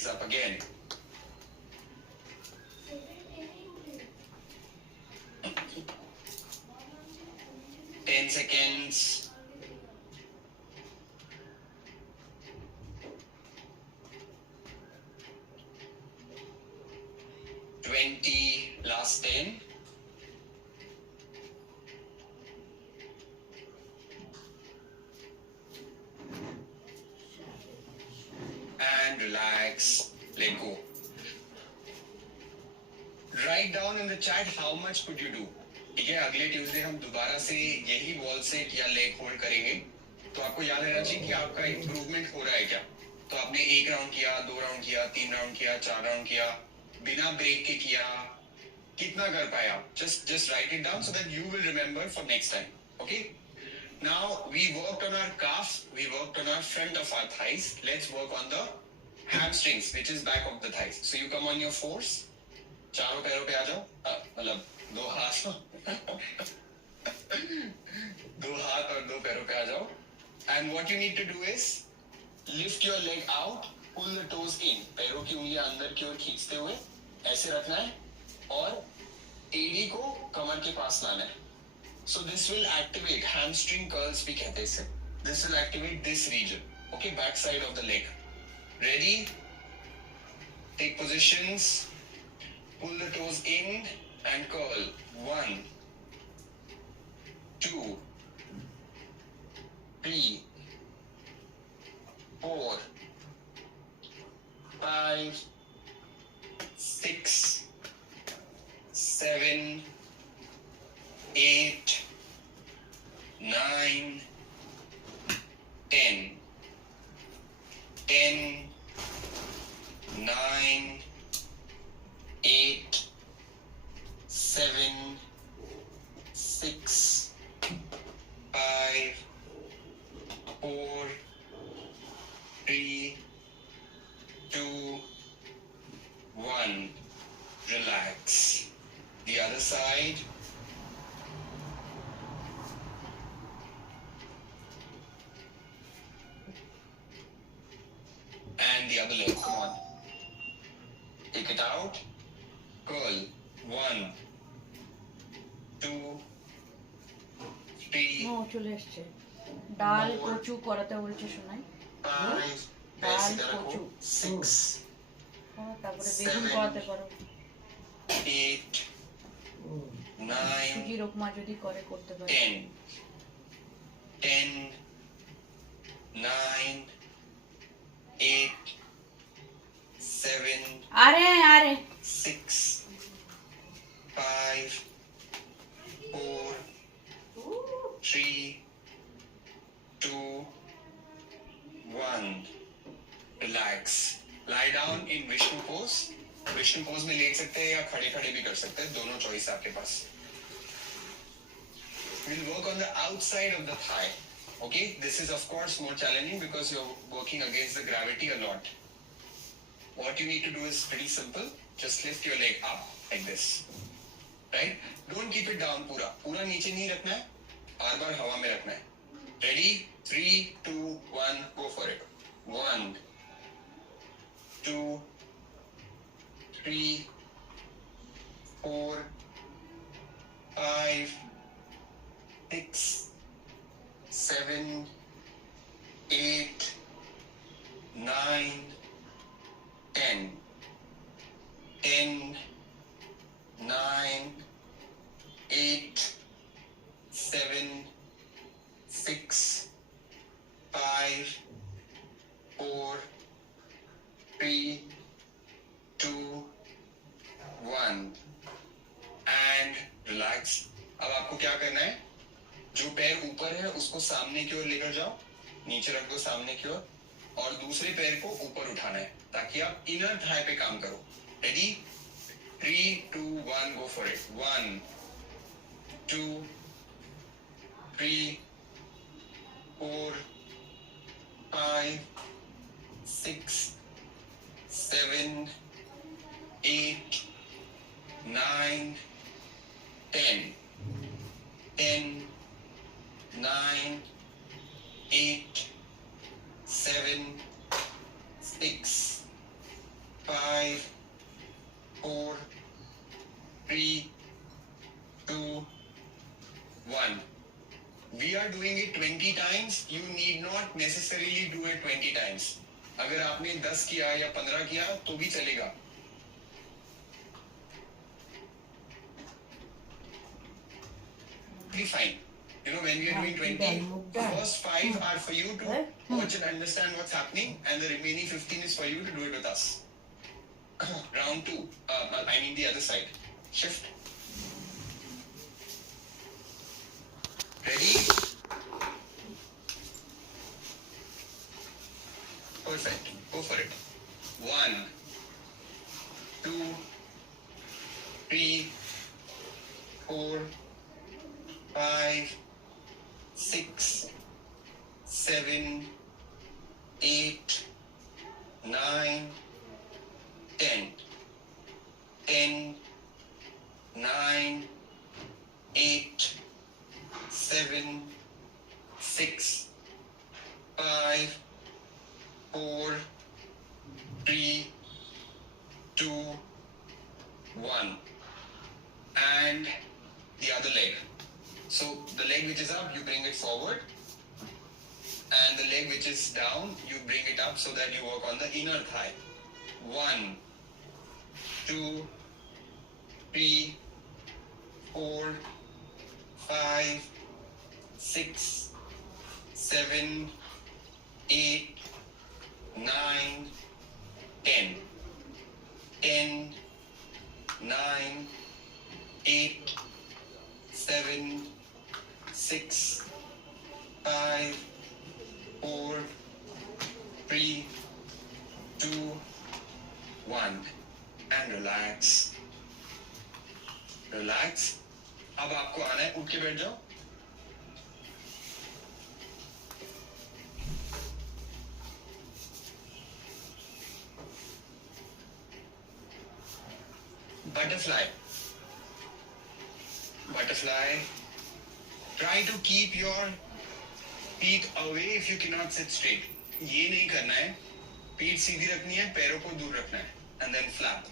legs up again. 10 seconds. 20, last 10. And relax, let go. Write down in the chat how much could you do. ठीक है, अगले Tuesday हम दोबारा से यही वॉल सेट या लेग होल्ड करेंगे. तो आपको याद रहना चाहिए कि आपका इंप्रूवमेंट हो रहा है क्या. तो आपने 1 राउंड किया, 2 राउंड किया, 3 राउंड किया, 4 राउंड किया, बिना ब्रेक के किया, कितना कर पाए आप. just write it down so that you will remember for next time. Okay, now we worked on our calf, we worked on our front of our thighs. Let's work on the hamstrings, which is back of the thighs. So you come on your fours, चारों पैरों पे आ जाओ, मतलब 2 हाथ दो हाथ और 2 पैरों पे आ जाओ. And what you need to do is lift your leg out, pull the toes in. पैरों की उंगलियां अंदर की ओर खींचते हुए ऐसे रखना है और एड़ी को कमर के पास लाना है. So this will activate hamstring curls भी कहते हैं इसे. This will activate this region. Okay, back side of the leg. Ready? Take positions. Pull the toes in and curl. 1, 2, 3, 4, 5, 6, 7, 8, 9, 10. 10, 9, 8, 7, 6, 5, 4, 3, 2, 1. Relax. The other side. And the other leg. Come on. Take it out. Curl. 1, 2, 3, চলে এসছে. ডাল কচু করাতে বলছে শোনাই. 5, ডাল কচু 6, তারপরে বেগুন করাতে পারো. 8, 9, সুজির উপমা যদি করে করতে পারো. 10. 10, 9, 8, 7, আরে আরে 6, 5, 4, 3, 2, 1. Relax. Lie down in Vishnu pose. Vishnu pose में लेट सकते हैं या खड़े खड़े भी कर सकते हैं, दोनों चॉइस आपके पास. We'll work on the outside of the thigh. Okay, this is of course more challenging because you're working against the gravity a lot. What you need to do is pretty simple. Just lift your leg up like this. Right? Don't keep it down पूरा नीचे नहीं रखना है, बार-बार हवा में रखना है. Ready? 3, 2, 1, go for it. 1, 2, 3, 4, 5, 6, 7, 8, 9, 10. 10, 9, 8, 7, 6, 5, 4, 3, 2, 1. And relax. अब आपको क्या करना है, जो पैर ऊपर है उसको सामने की ओर लेकर जाओ, नीचे रख दो सामने की ओर, और दूसरे पैर को ऊपर उठाना है ताकि आप इनर थाई पे काम करो. Ready? 3, 2, 1, go for it. 1, 2, 3, 4, 5, 6, 7, 8, 9, 10. 10, 9, 8, 7, 6, 20 times. अगर आपने 10 किया या 15 किया तो भी चलेगा. Be fine. You know, when we are doing 20, first 5 are for you to watch and understand what's happening, and the remaining 15 is for you to do it with us. Round 2. I mean the other side. Shift. Ready? Perfect. Go for it. 1, 2, 3, 4, 5, 6, 7, 8, 9, 10. 10, 9, 8, 7, 6, 5, 4, 3, 2, 1. And the other leg. So the leg which is up, you bring it forward. And the leg which is down, you bring it up so that you work on the inner thigh. 1, 2, 3, 4, 5, 6, 7, 8, 9, 10. 10, 9, 8, 7, 6, 5, 4, 3, 2, 1. And relax. Relax. अब आपको आना है, उठ के बैठ जाओ. Butterfly. Butterfly. Try to keep your feet away if you cannot sit straight. ये नहीं करना है. पीठ सीधी रखनी है, पैरों को दूर रखना है. And then flap.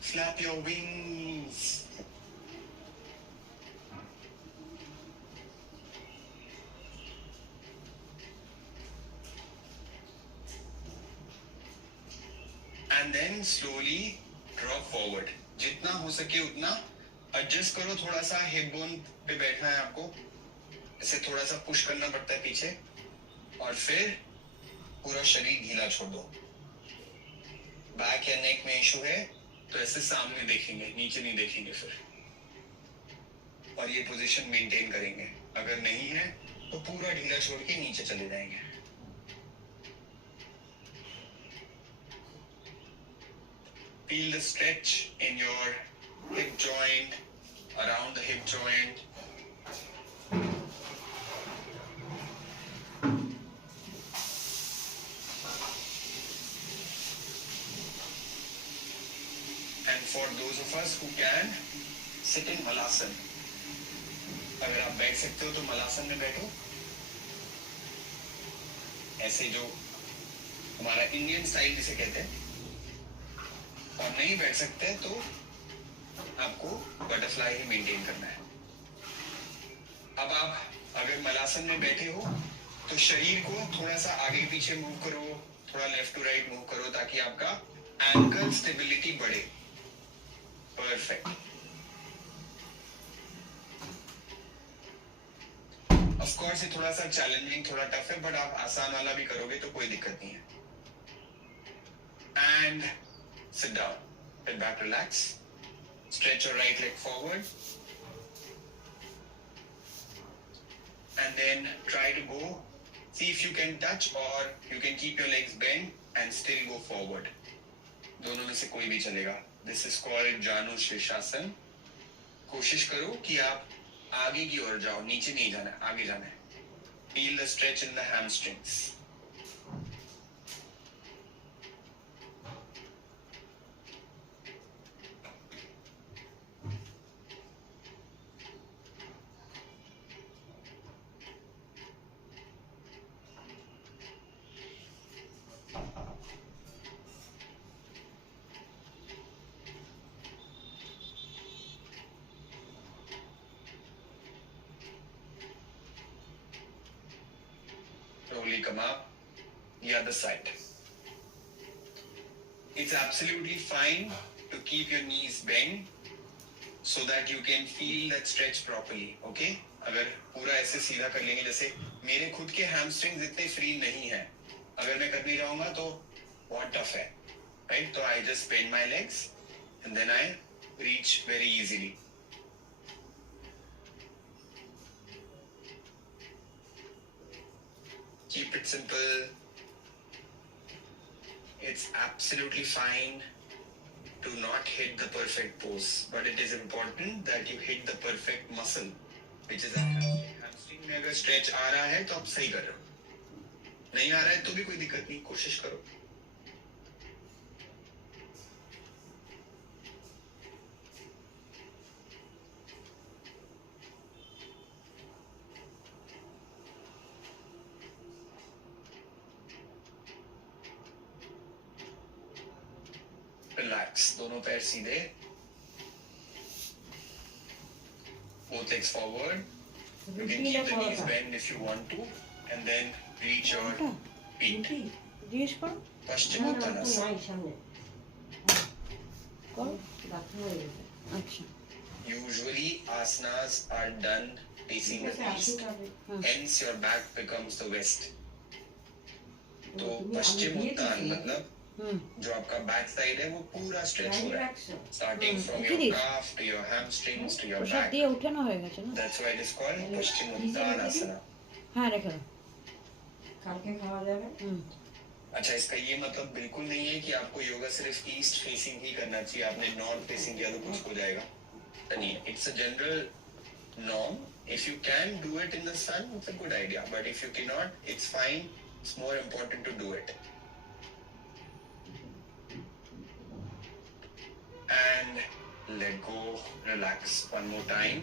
Flap your wings. And then slowly drop forward. जितना हो सके उतना एडजस्ट करो. थोड़ा सा हिप बोन पे बैठना है आपको. इसे थोड़ा सा पुश करना पड़ता है पीछे. और फिर पूरा शरीर ढीला छोड़ दो. बैक या नेक में इशू है तो ऐसे सामने देखेंगे, नीचे नहीं देखेंगे फिर. और ये पोजीशन मेंटेन करेंगे. अगर नहीं है तो पूरा ढीला छोड़ के नीचे चले जाएंगे. Feel the stretch in your hip joint, around the hip joint. And for those of us who can, sit in Malasana. अगर आप बैठ सकते हो तो मलासन में बैठो. ऐसे जो हमारा इंडियन स्टाइल जिसे कहते हैं. और नहीं बैठ सकते तो आपको बटरफ्लाई ही मेंटेन करना है. अब आप अगर मलासन में बैठे हो तो शरीर को थोड़ा सा आगे पीछे मूव करो, थोड़ा लेफ्ट टू राइट मूव करो ताकि आपका एंकल स्टेबिलिटी बढ़े. परफेक्ट. ऑफ कोर्स ये थोड़ा सा चैलेंजिंग, थोड़ा टफ है, बट आप आसान वाला भी करोगे तो कोई दिक्कत नहीं है. And sit down. Head back, relax. Stretch your right leg forward. And then try to go. See if you can touch or you can keep your legs bent and still go forward. दोनों में से कोई भी चलेगा. This is called Janu Shirshasana. कोशिश करो कि आप आगे की ओर जाओ, नीचे नहीं जाना है, आगे जाना है. Feel the stretch in the hamstrings. come up the other side. It's absolutely fine to keep your knees bent so that you can feel that stretch properly. Okay? अगर पूरा ऐसे सीधा कर लेंगे, जैसे मेरे खुद के hamstrings इतने फ्री नहीं है, अगर मैं करने जाऊंगा तो बहुत टफ है, right? तो I just bend my legs and then I reach very easily. Keep it simple. It's absolutely fine to not hit the perfect pose, but it is important that you hit the perfect muscle, which is hamstring में अगर stretch आ रहा है तो आप सही कर रहे हो, नहीं आ रहा है तो भी कोई दिक्कत नहीं, कोशिश करो. Relax. दोनों पैर सीधे. Both legs forward. You can keep the knees bent if you want to, and then reach your feet. জিজ্ঞেস করো Paschimottanasana. করো আচ্ছা Usually asanas are done facing the east. Hence your back becomes the west. तो पश्चिमोत्तान मतलब जो आपका back side है वो पूरा स्ट्रेच हो रहा है, starting from your calf to your hamstrings to your ওসব back. দিয়ে উঠানো হয়ে গেছে না That's why it is called पश्चिमोत्तानासना. হ্যাঁ রেখে দাও কালকে খাওয়া যাবে अच्छा, इसका ये मतलब बिल्कुल नहीं है कि आपको योगा सिर्फ ईस्ट फेसिंग ही करना चाहिए, आपने नॉर्थ फेसिंग किया तो कुछ हो जाएगा, नहीं. It's a general norm. If you can do it in the sun, it's a good idea, but if you can not, it's fine. It's more important to do it. And let go, relax. One more time.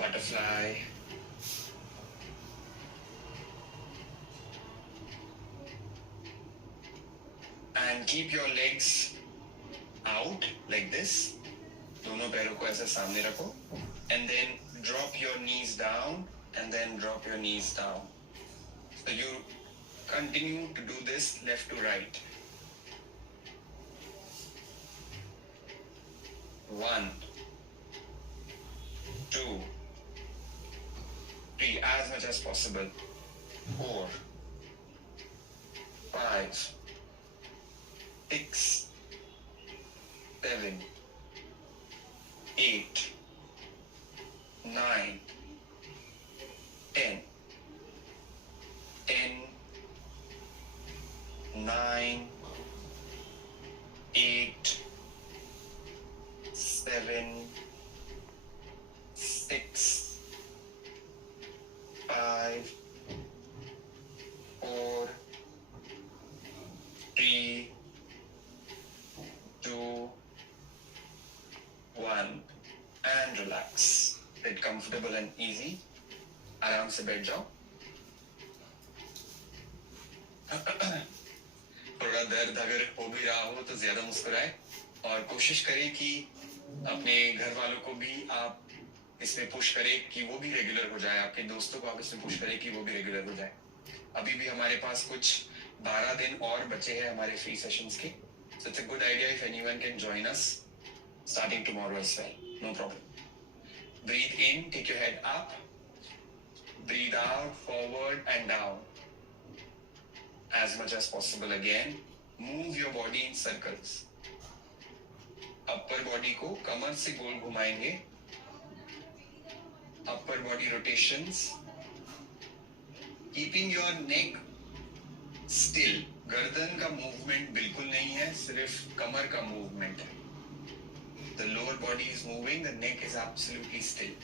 Butterfly. And keep your legs out like this. दोनों पैरों को ऐसे सामने रखो. And then drop your knees down and then drop your knees down. So you continue to do this left to right. 1, 2, 3, as much as possible. 4, 5, 6, 7, 8, 9, 10. 10, 9, 8, 7, 6, 5, 4, 3, 2, 1, and relax. Get comfortable and easy. आराम से बैठ जाओ. थोड़ा दर्द अगर हो भी रहा हो तो ज्यादा मुस्कुराए और कोशिश करें कि अपने घर वालों को भी आप इसमें पुश करें कि वो भी रेगुलर हो जाए, आपके दोस्तों को आप इसमें पुश करें कि वो भी रेगुलर हो जाए. अभी भी हमारे पास कुछ 12 दिन और बचे हैं हमारे फ्री सेशंस के. So it's a good idea if anyone can join us starting tomorrow as well. No problem. Breathe in, take your head up. Breathe out, forward and down. As much as possible again. Move your body in circles. Upper body को कमर से गोल घुमाएंगे. Upper body rotations. Keeping your neck still. गर्दन का movement बिल्कुल नहीं है, सिर्फ कमर का मूवमेंट है. The lower body is moving, the neck is absolutely still.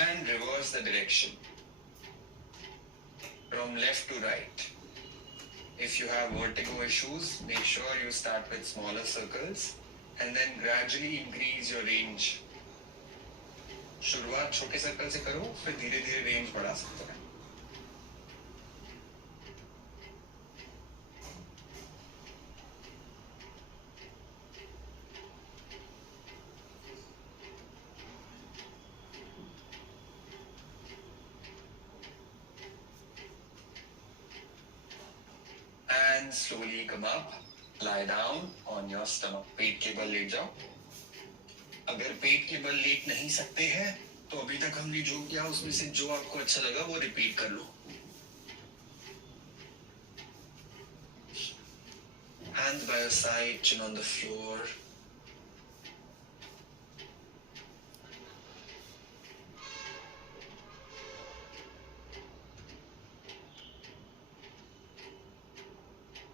And reverse the direction. From left to right. If you have vertigo issues, make sure you start with smaller circles and then gradually increase your range. शुरुआत छोटे circle से करो, फिर धीरे धीरे range बढ़ा सकते हैं. and slowly come up. Lie down on your stomach. पेट के बल लेट जाओ. अगर पेट के बल लेट नहीं सकते हैं तो अभी तक हमने जो किया उसमें से जो आपको अच्छा लगा वो रिपीट कर लो. Hands by your side, chin on the floor.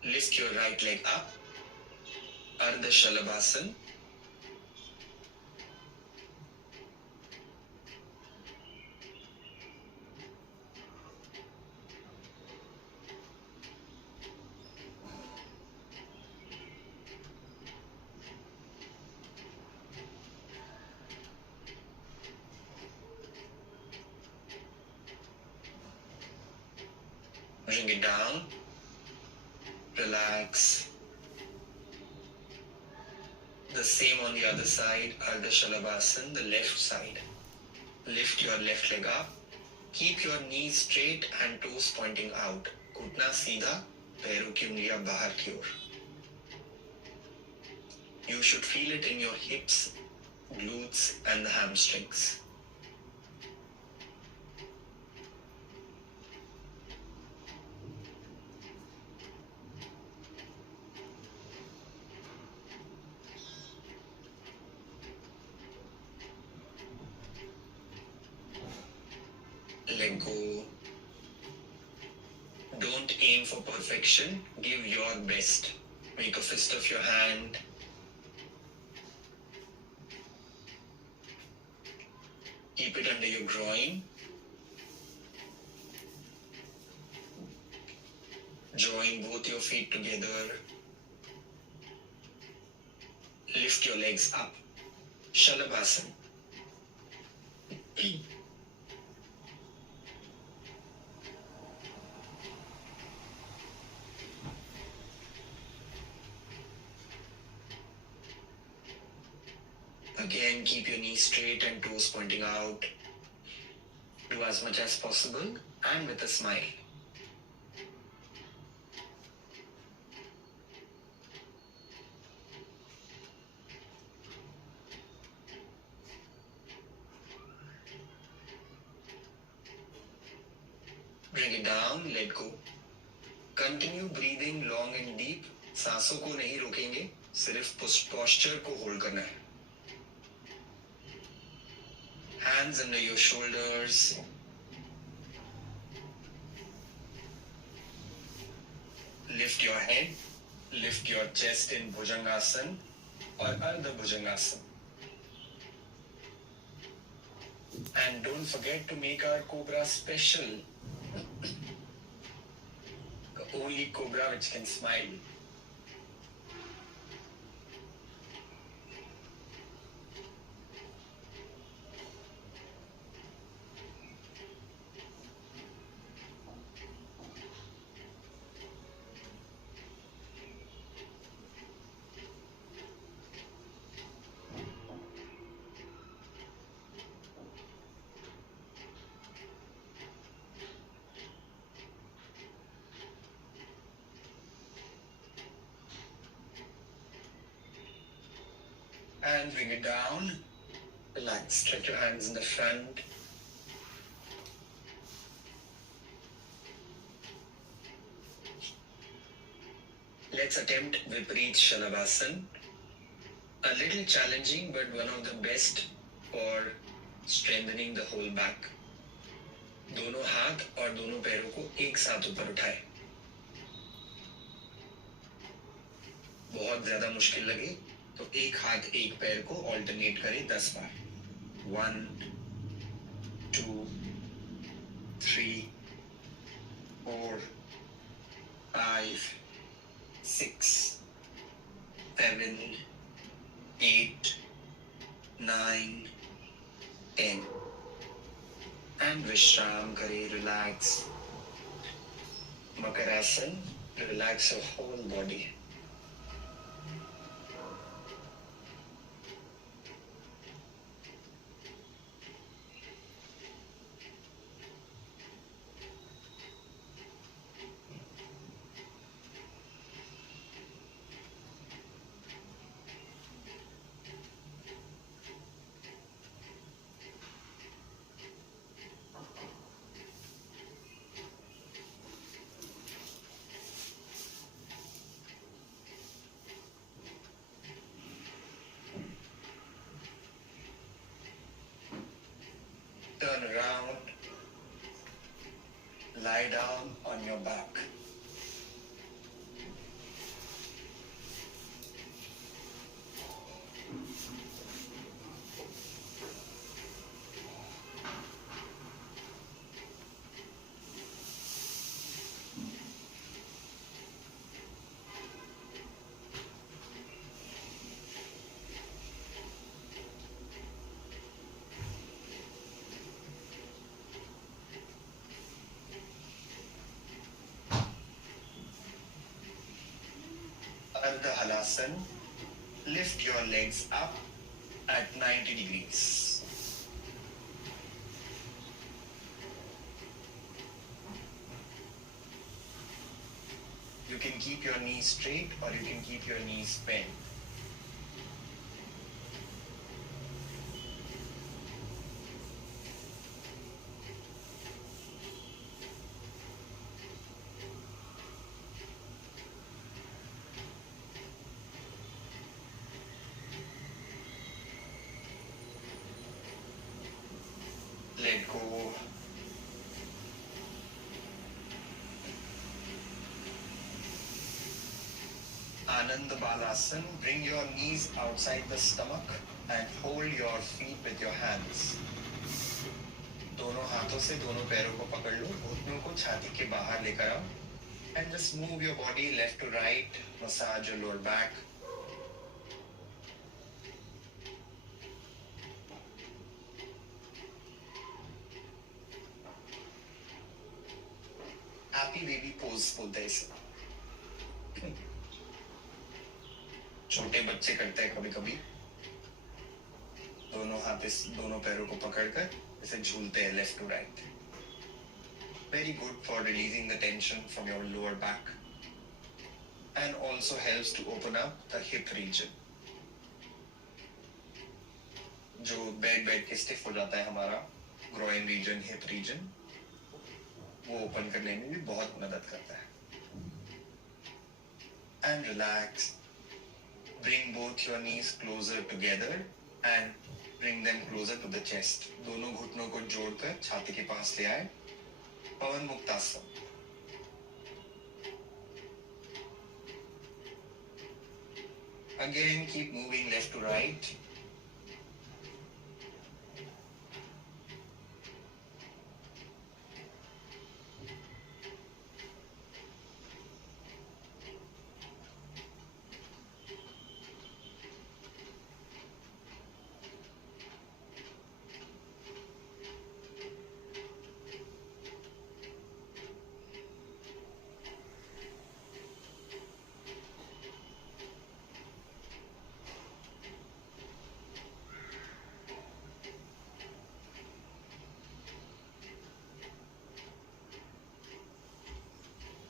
Lift your right leg up. Ardha Shalabhasana. Bring it down. Relax. The same on the other side, Ardha Shalabhasana, the left side. Lift your left leg up. Keep your knees straight and toes pointing out. घुटना सीधा, पैरों की उंगलियां बाहर की ओर. You should feel it in your hips, glutes and the hamstrings. Let go. Don't aim for perfection. Give your best. Make a fist of your hand. Keep it under your groin. Join both your feet together. Lift your legs up. Shalabhasana. Again, keep your knees straight and toes pointing out. Do as much as possible and with a smile. Bring it down, let go. Continue breathing long and deep. सांसों को नहीं रोकेंगे, सिर्फ posture को hold करना है. Hands under your shoulders. Lift your head. Lift your chest in Bhujangasana or Ardha Bhujangasana. And don't forget to make our cobra special. The only cobra which can smile. And bring it down. Relax. Stretch your hands in the front. Let's attempt Viparit Shalabhasana. A little challenging, but one of the best for strengthening the whole back. दोनों हाथ और दोनों पैरों को एक साथ ऊपर उठाए. बहुत ज्यादा मुश्किल लगे तो एक हाथ एक पैर को ऑल्टरनेट करें 10 बार. 1 2 3 4 5 6 7 8 9 10 and विश्राम करें. Relax. Makarasana. Relax your whole body. turn around, lie down on your back. Ardha Halasana. Lift your legs up at 90 degrees. You can keep your knees straight or you can keep your knees bent. Let go. Ananda Balasana. Bring your knees outside the stomach and hold your feet with your hands. दोनों हाथों से दोनों पैरों को पकड़ लो, घुटनों को छाती के बाहर लेकर आओ. And just move your body left to right. Massage your lower back. Happy baby pose बोलते हैं इसे. छोटे बच्चे करते हैं कभी कभी. दोनों हाथ दोनों पैरों को पकड़कर इसे झूलते हैं left to right. Very good for releasing the tension from your lower back and also helps to open up the hip region. जो बैठ के स्टिफ हो जाता है हमारा groin region, hip region, वो ओपन करने में भी बहुत मदद करता है. And relax. Bring both your knees closer together and bring them closer to the chest. दोनों घुटनों को जोड़कर छाती के पास ले आए. पवन muktasana. Again, keep moving left to right.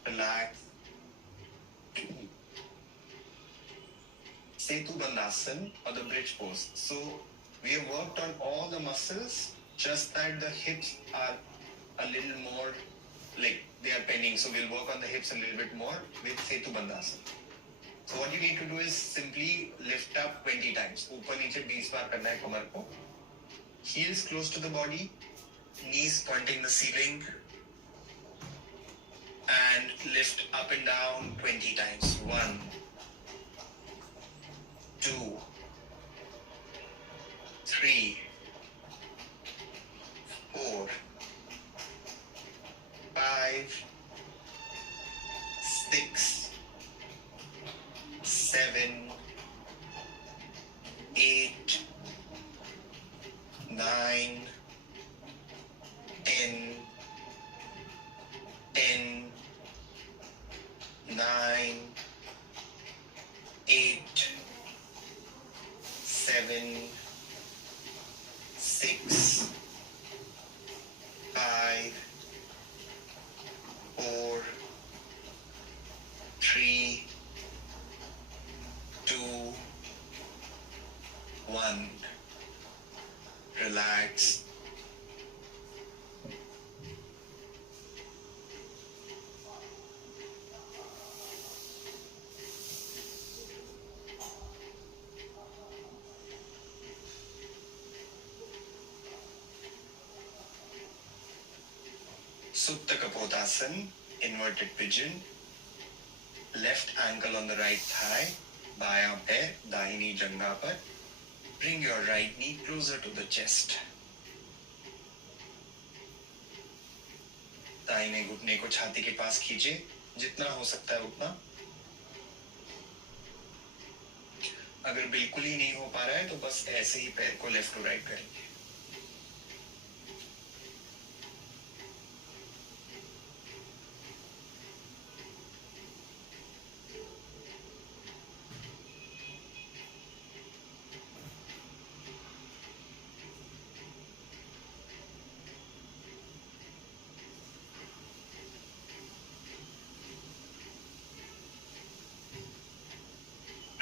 Relax. Setu Bandhasan or the bridge pose. So we have worked on all the muscles, just that the hips are a little more like they are pending. So we'll work on the hips a little bit more with Setu Bandhasan. So what you need to do is simply lift up 20 times. ऊपर नीचे 20 बार करना है कमर को. Heels close to the body, knees pointing the ceiling. And lift up and down 20 times. 1, 2, 3, 4, 5, 6, 7, 8, 9, 10, 9, 8, 7, 6, 5, 4, 3, 2, 1. Relax. Supta Kapotasana, inverted pigeon. Left ankle on the right thigh, बायां पैर दाहिनी जंघा पर. Bring your right knee closer to the chest. दाहिने घुटने को छाती के पास खींचे, जितना हो सकता है उतना. अगर बिल्कुल ही नहीं हो पा रहा है तो बस ऐसे ही पैर को लेफ्ट टू राइट करेंगे.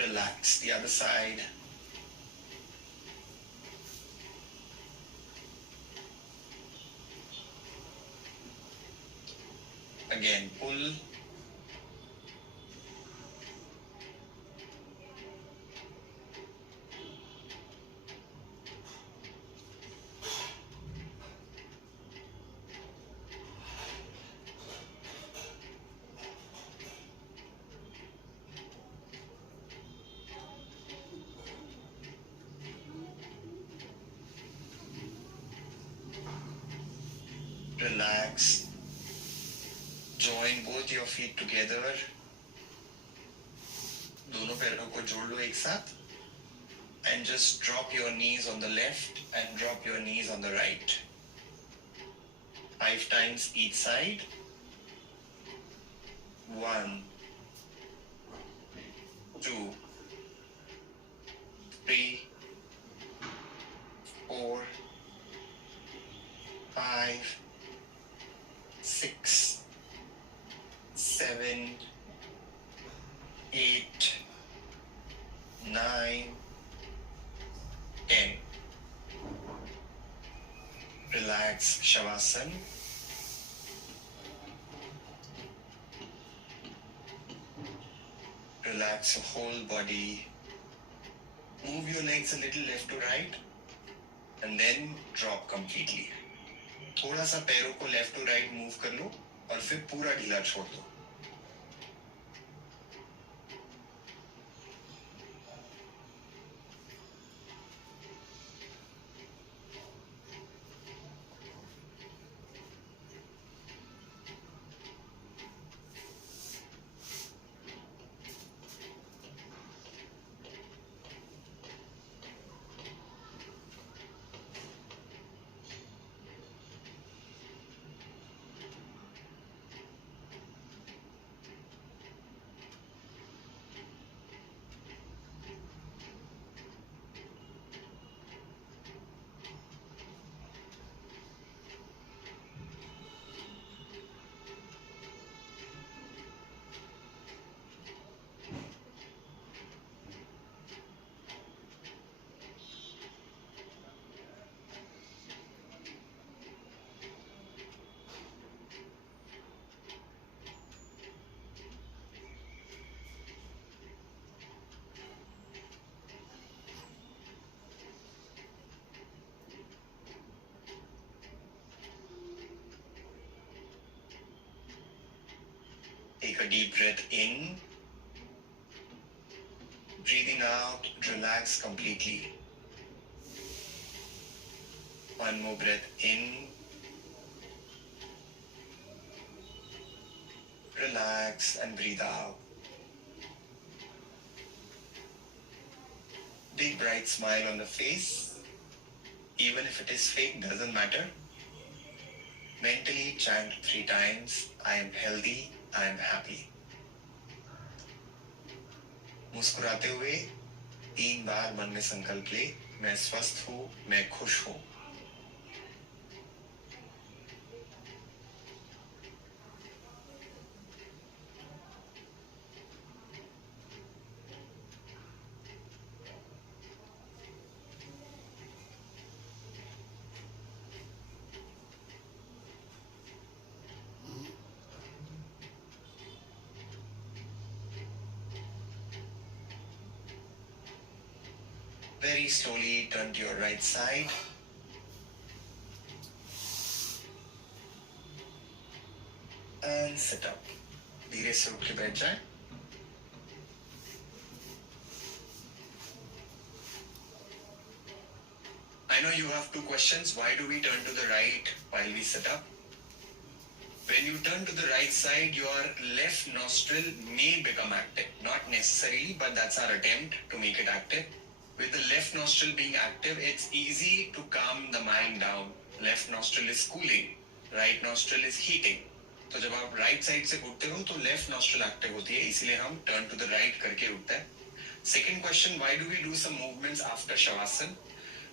Relax the other side. Again, pull. Relax. Join both your feet together. दोनों पैरों को जोड़ लो एक साथ. And just drop your knees on the left and drop your knees on the right. 5 times each side. 1, 2, 3, 4, 5, 6, 7, 8, 9, 10. Relax Shavasana. Relax your whole body. Move your legs a little left to right and then drop completely. थोड़ा सा पैरों को left to right move कर लो और फिर पूरा ढीला छोड़ दो. Take a deep breath in. Breathing out, relax completely. One more breath in. Relax and breathe out. Big bright smile on the face. Even if it is fake, doesn't matter. Mentally chant 3 times, I am healthy, I am happy. मुस्कुराते हुए 3 बार मन में संकल्प ले, मैं स्वस्थ हूँ, मैं खुश हूँ. Very slowly turn to your right side. And sit up. धीरे से उठ के बैठ जाए. I know you have two questions. Why do we turn to the right while we sit up? When you turn to the right side, your left nostril may become active. Not necessarily, but that's our attempt to make it active. With the left nostril being active, it's easy to calm the mind down. Left nostril is cooling, right nostril is heating. तो जब आप right side से उठते हो तो left nostril active होती है, इसीलिए हम turn to the right करके उठते हैं. Second question, why do we do some movements after Shavasana?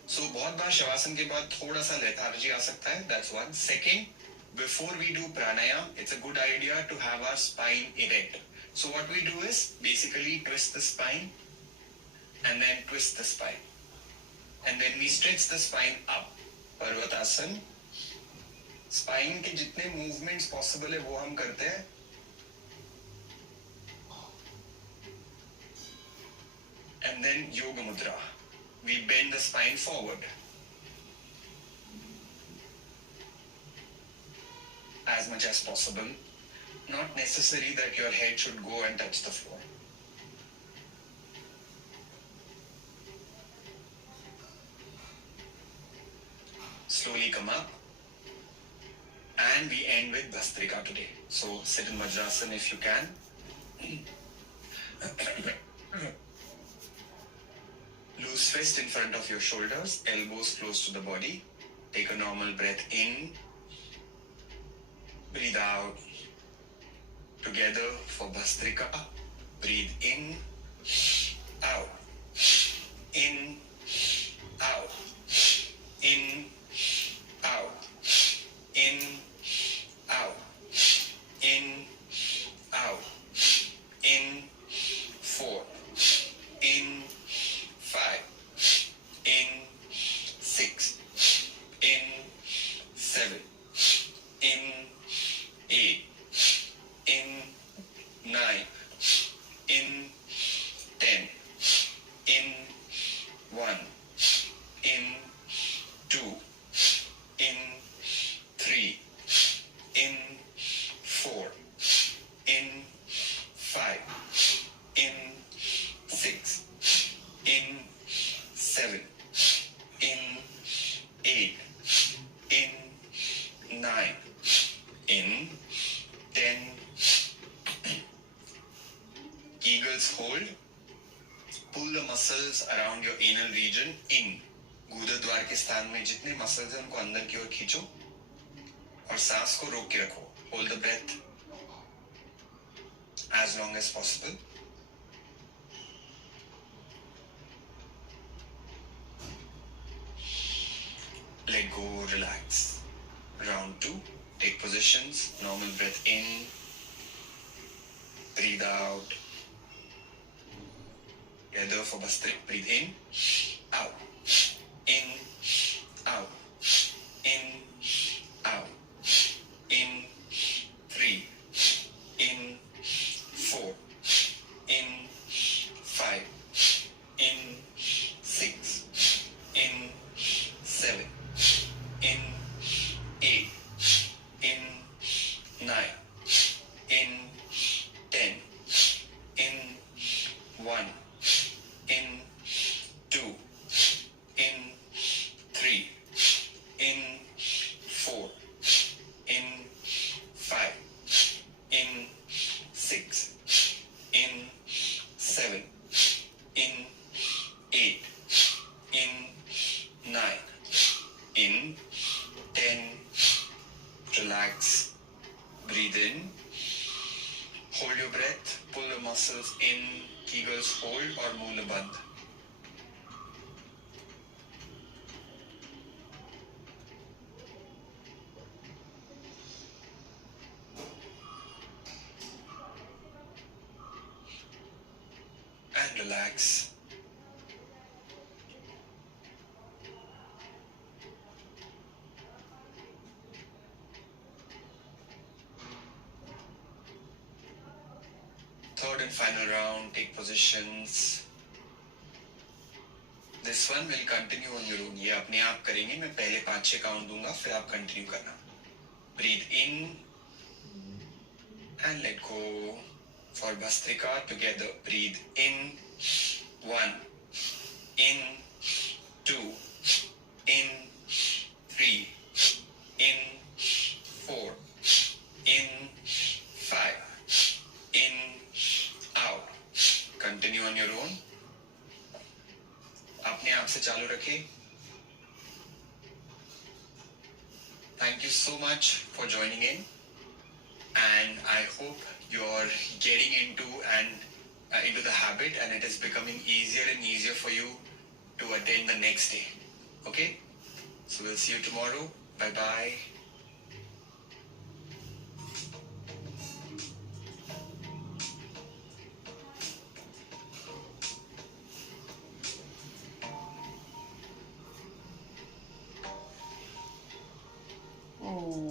So बहुत बार शवासन के बाद थोड़ा सा लेथार्जी आ सकता है. That's one. Second, before we do pranayam, it's a good idea to have our spine erect. So what we do is basically twist the spine and then twist the spine. And then we stretch the spine up. Parvatasana. Spine के जितने movements possible है वो हम करते हैं. And then Yoga Mudra. We bend the spine forward. As much as possible. Not necessary that your head should go and touch the floor. Slowly come up. And we end with Bhastrika today. So sit in Vajrasana if you can. Loose fist in front of your shoulders, elbows close to the body. Take a normal breath in. Breathe out. Together for Bhastrika. Breathe in, out, in, out, in, out, in, out, in, out, in, 4, in, 5, in, 6, in, 7, in, 8, in, 9, in, 10, in, 1, in, 2, in, 3, in, 4, in, 5, in, 6, in, 7, in, 8, in, 9, in, 10. Eagles hold. Pull the muscles around your anal region in. गुदा द्वार के स्थान में जितने muscles हैं उनको अंदर की ओर खींचो और सांस को रोक के रखो. Hold the breath as long as possible. Let go, relax. Round 2. Take positions. Normal breath in. Breathe out. Together for Bhastrika. Breathe in, out, in, out, in, out, in, 3, in, 4, in, 5, in, 6, in, 7, in, 8, in, 9, in, 10, in, 1, in, 2, in, 3, in, 4, in, 5, in, 6, in, 7, in, 8, in, 9, in, 10. Relax. Breathe in. Hold your breath. Pull the muscles in. Kegels hold or Mula Bandh. And relax. Third and final round, take positions. This one will continue on your own. ये अपने आप करेंगे. मैं पहले 5-6 count दूंगा, फिर आप continue करना. Breathe in, and let go. For Bhastrika, together breathe in 1, in 2, in 3, in 4, in 5, in out. Continue on your own. अपने आप से चालू रखिए. Thank you so much for joining in, and I hope you're getting into the habit, and it is becoming easier and easier for you to attend the next day. Okay? So we'll see you tomorrow. Bye bye. O